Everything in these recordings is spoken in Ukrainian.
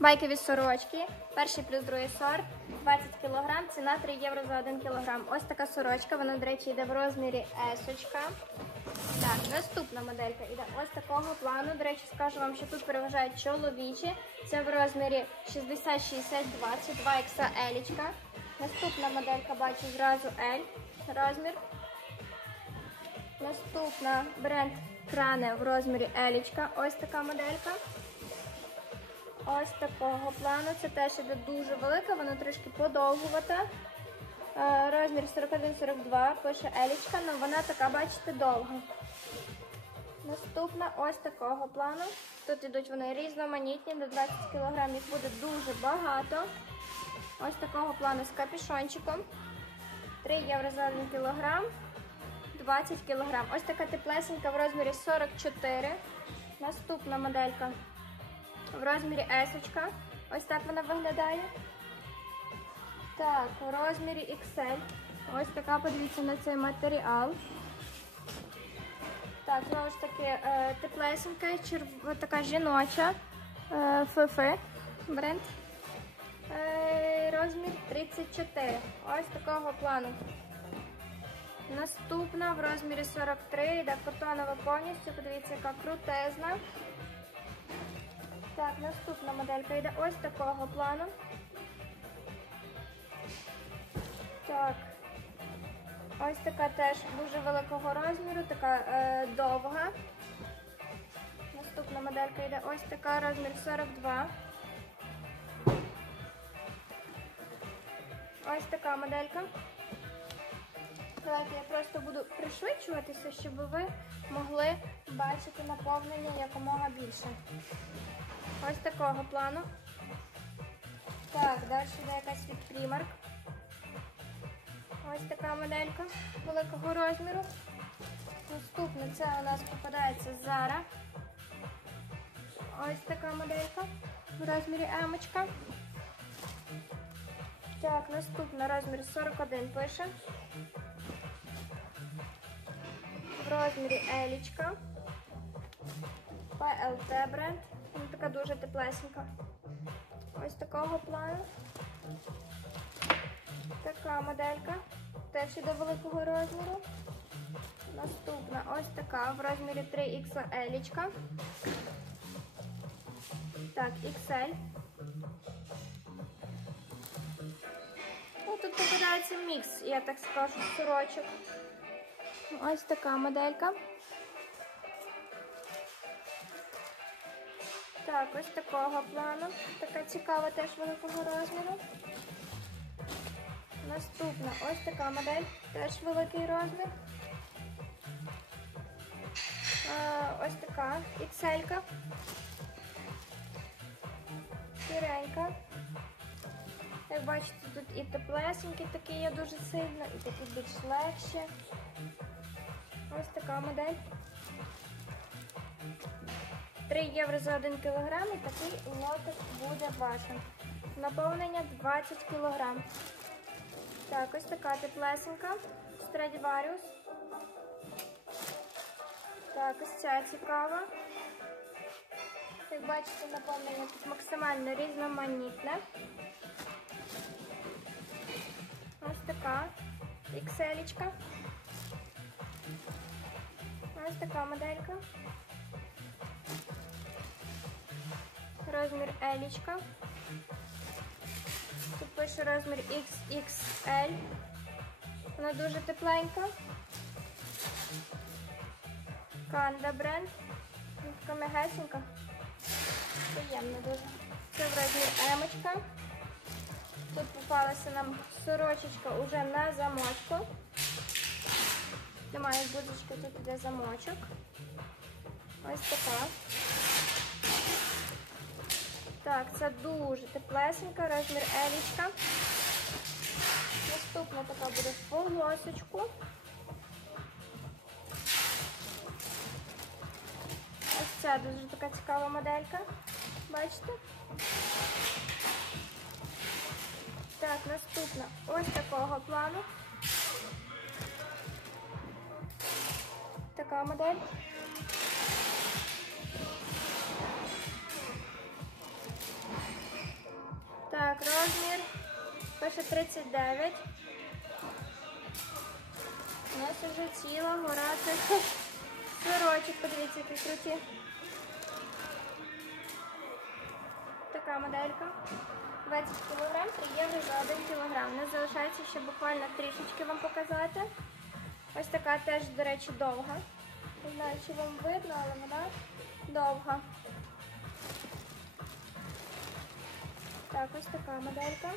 Байки від сорочки. Перший плюс другий сорт. 20 кг, ціна 3 євро за 1 кг. Ось така сорочка, вона, до речі, йде в розмірі есочка. Так, наступна моделька йде ось такого плану. До речі, скажу вам, що тут переважають чоловічі. Це в розмірі 60, 60, 20, 2 XL. Наступна моделька бачу зразу L розмір. Наступна бренд кране в розмірі Елічка. Ось така моделька. Ось такого плану. Це теж іде дуже велика, вона трішки подовгувата. Е, Розмір 41-42, пише Елічка, але вона така, бачите, довга. Наступна ось такого плану. Тут йдуть вони різноманітні, до 20 кг їх буде дуже багато. Ось такого плану з капюшончиком. 3 євро за 1 кг. 20 кг. Ось така теплесенька в розмірі 44. Наступна моделька в розмірі S. Ось так вона виглядає. Так, у розмірі XL. Ось така, подивіться на цей матеріал. Так, знову ж таки, е, теплесенька, черв... така жіноча. Е, ФФ бренд. Е, розмір 34. Ось такого плану. Наступна в розмірі 43, йде картонова повністю. Подивіться, яка крутезна. Так, наступна моделька йде ось такого плану. Так. Ось така теж дуже великого розміру, така е, довга. Наступна моделька йде ось така, розмір 42. Ось така моделька. Давайте я просто буду пришвидшуватися, щоб ви могли бачити наповнення якомога більше. Ось такого плану. Так, далі йде якась від Primark. Ось така моделька великого розміру. Наступне це у нас попадається Zara. Ось така моделька в розмірі Емочка. Так, наступна розмір 41 пише. В розмірі Елічка. PLT бренд. Така дуже теплесенька. Ось такого плану. Така моделька. Теж і до великого розміру. Наступна ось така в розмірі 3XL. Так, XL. Ну, тут попадається мікс, я так скажу, сорочок. Ось така моделька. Так, ось такого плану. Така цікава теж великого розміру. Наступна ось така модель, теж великий розмір. Ось така XL. -ка. Сіренька. Як бачите, тут і теплесенькі такі є дуже сильно, і такі більш легші. Ось така модель. 3 євро за 1 кг і такий лотик буде вашим. Наповнення 20 кг. Так, ось така теплесенька. Stradivarius. Так, ось ця цікава. Як бачите, наповнення тут максимально різноманітне. Ось така XL. -ічка. Ось така моделька. Розмір Елічка. Тут пише розмір XXL. Вона дуже тепленька. Канда бренд. Така мягесенька. Приємно дуже. Це в розмір Емочка. Тут попалася нам сорочечка уже на замочку. Немає будочки, тут іде замочок. Ось така. Так, це дуже теплесенька, розмір елічка. Наступна така буде в полосочку. Ось ця дуже така цікава моделька. Бачите? Так, наступна ось такого плану. Така модель. Розмір. Пише 39. У нас вже ціла гора цих сирочок. Подивіться, які круті. Така моделька. 20 кг, 3 євро за 1 кг. Не залишається ще буквально трішечки вам показати. Ось така теж, до речі, довга. Не знаю, чи вам видно, але вона довга. Так, ось така моделька.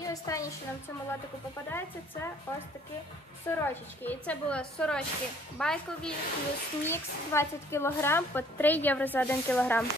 І останнє, що нам в цьому лотику попадається, це ось такі сорочечки. І це були сорочки байкові плюс мікс 20 кг по 3 євро за 1 кг.